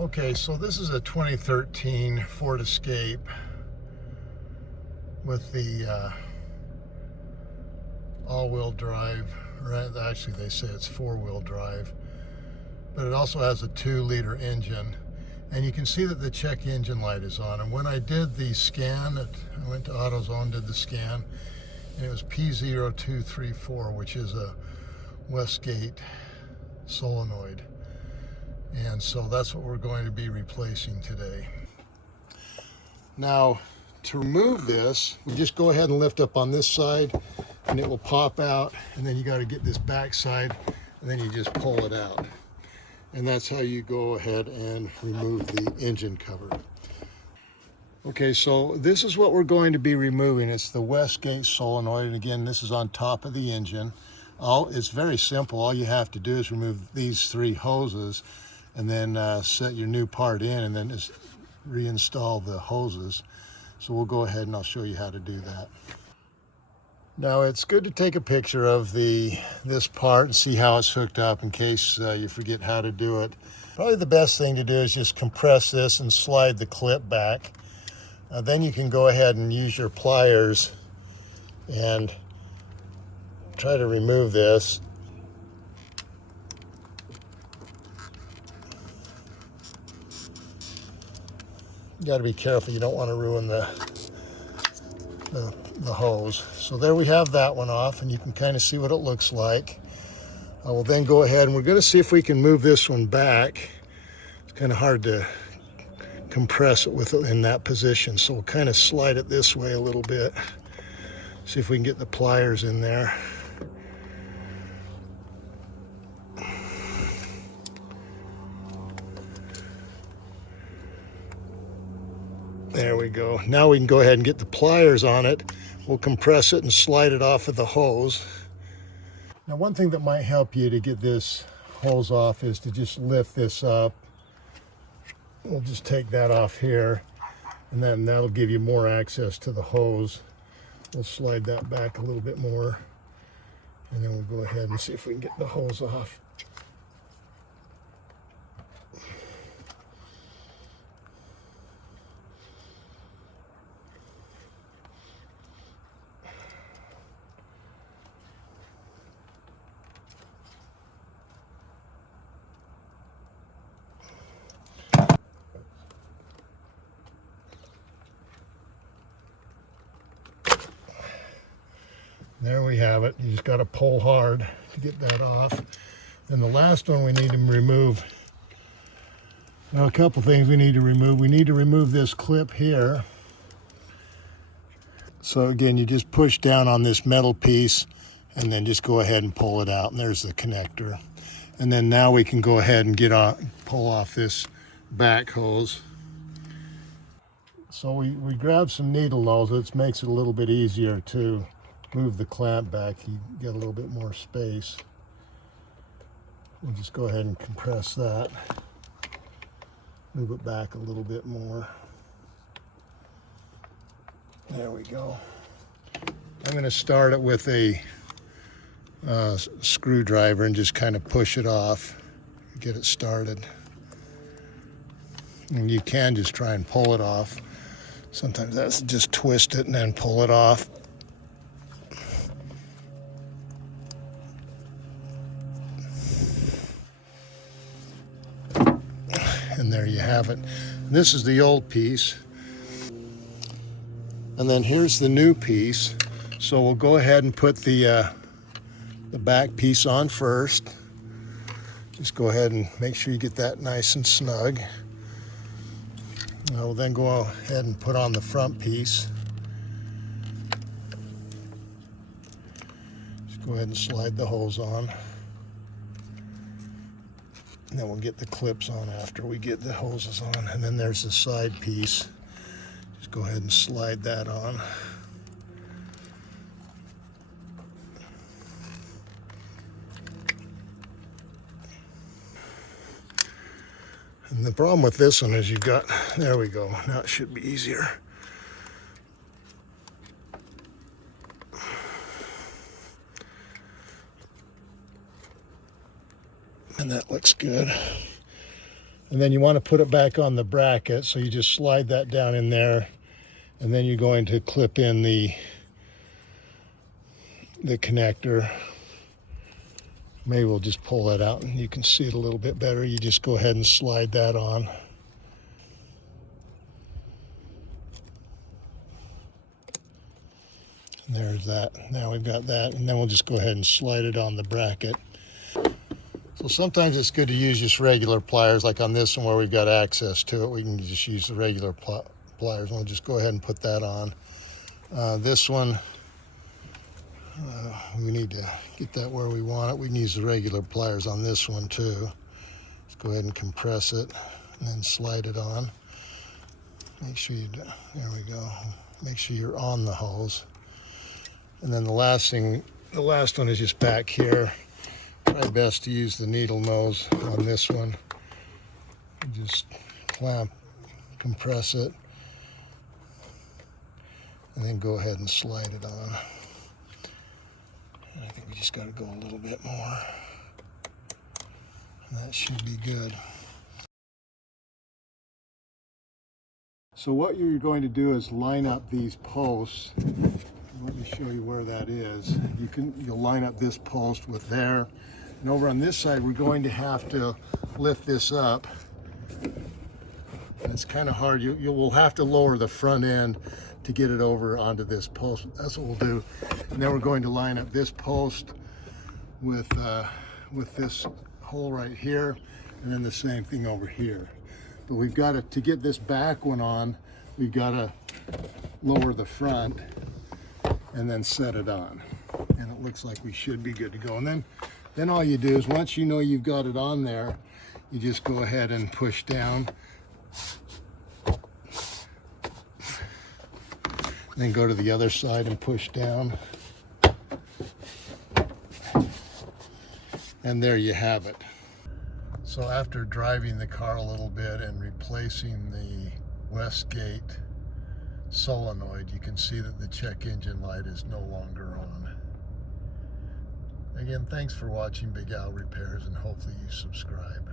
Okay, so this is a 2013 Ford Escape with the all-wheel drive, right? Actually, they say it's four-wheel drive, but it also has a 2-liter engine. And you can see that the check engine light is on. And when I did the scan, I went to AutoZone, did the scan, and it was P0234, which is a Wastegate Solenoid. And so that's what we're going to be replacing today. Now, to remove this, we just go ahead and lift up on this side and it will pop out, and then you got to get this back side and then you just pull it out. And that's how you go ahead and remove the engine cover. Okay, so this is what we're going to be removing. It's the Wastegate Solenoid, and again, this is on top of the engine. It's very simple. All you have to do is remove these 3 hoses and then set your new part in, and then just reinstall the hoses. So we'll go ahead and I'll show you how to do that. Now, it's good to take a picture of this part and see how it's hooked up in case you forget how to do it. Probably the best thing to do is just compress this and slide the clip back. Then you can go ahead and use your pliers and try to remove this. You got to be careful. You don't want to ruin the hose. So there we have that one off, and you can kind of see what it looks like. I will then go ahead and we're going to see if we can move this one back. It's kind of hard to compress it in that position, so we'll kind of slide it this way a little bit. See if we can get the pliers in there. There we go. Now we can go ahead and get the pliers on it. We'll compress it and slide it off of the hose. Now, one thing that might help you to get this hose off is to just lift this up. We'll just take that off here, and then that'll give you more access to the hose. We'll slide that back a little bit more, and then we'll go ahead and see if we can get the hose off. There we have it. You just got to pull hard to get that off. Then the last one we need to remove. Now, a couple things we need to remove. We need to remove this clip here. So again, you just push down on this metal piece and then just go ahead and pull it out. And there's the connector. And then now we can go ahead and pull off this back hose. So we grab some needle nose. It makes it a little bit easier to move the clamp back. You get a little bit more space. We'll just go ahead and compress that. Move it back a little bit more. There we go. I'm going to start it with a screwdriver and just kind of push it off, get it started. And you can just try and pull it off. Sometimes that's just twist it and then pull it off. And there you have it. This is the old piece. And then here's the new piece. So we'll go ahead and put the back piece on first. Just go ahead and make sure you get that nice and snug. We'll then go ahead and put on the front piece. Just go ahead and slide the hose on. And then we'll get the clips on after we get the hoses on. And then there's the side piece. Just go ahead and slide that on. And the problem with this one is you've got, there we go. Now it should be easier. And that looks good. And then you want to put it back on the bracket, so you just slide that down in there, and then you're going to clip in the connector. Maybe we'll just pull that out and you can see it a little bit better. You just go ahead and slide that on. And there's that. Now we've got that, and then we'll just go ahead and slide it on the bracket. So sometimes it's good to use just regular pliers, like on this one where we've got access to it. We can just use the regular pliers, and we'll just go ahead and put that on. This one, we need to get that where we want it. We can use the regular pliers on this one too. Let's go ahead and compress it and then slide it on. Make sure you, there we go. Make sure you're on the hose. And then the last one is just back here. Try best to use the needle nose on this one. Just clamp, compress it, and then go ahead and slide it on. And I think we just got to go a little bit more. And that should be good. So what you're going to do is line up these posts. Let me show you where that is. You'll line up this post with there. And over on this side, we're going to have to lift this up. And it's kind of hard. You will have to lower the front end to get it over onto this post. That's what we'll do. And then we're going to line up this post with this hole right here, and then the same thing over here. But we've got to get this back one on, we've got to lower the front and then set it on. And it looks like we should be good to go. And then all you do is, once you know you've got it on there, you just go ahead and push down. Then go to the other side and push down. And there you have it. So after driving the car a little bit and replacing the Wastegate solenoid, you can see that the check engine light is no longer on. Again, thanks for watching Big Al Repairs, and hopefully you subscribe.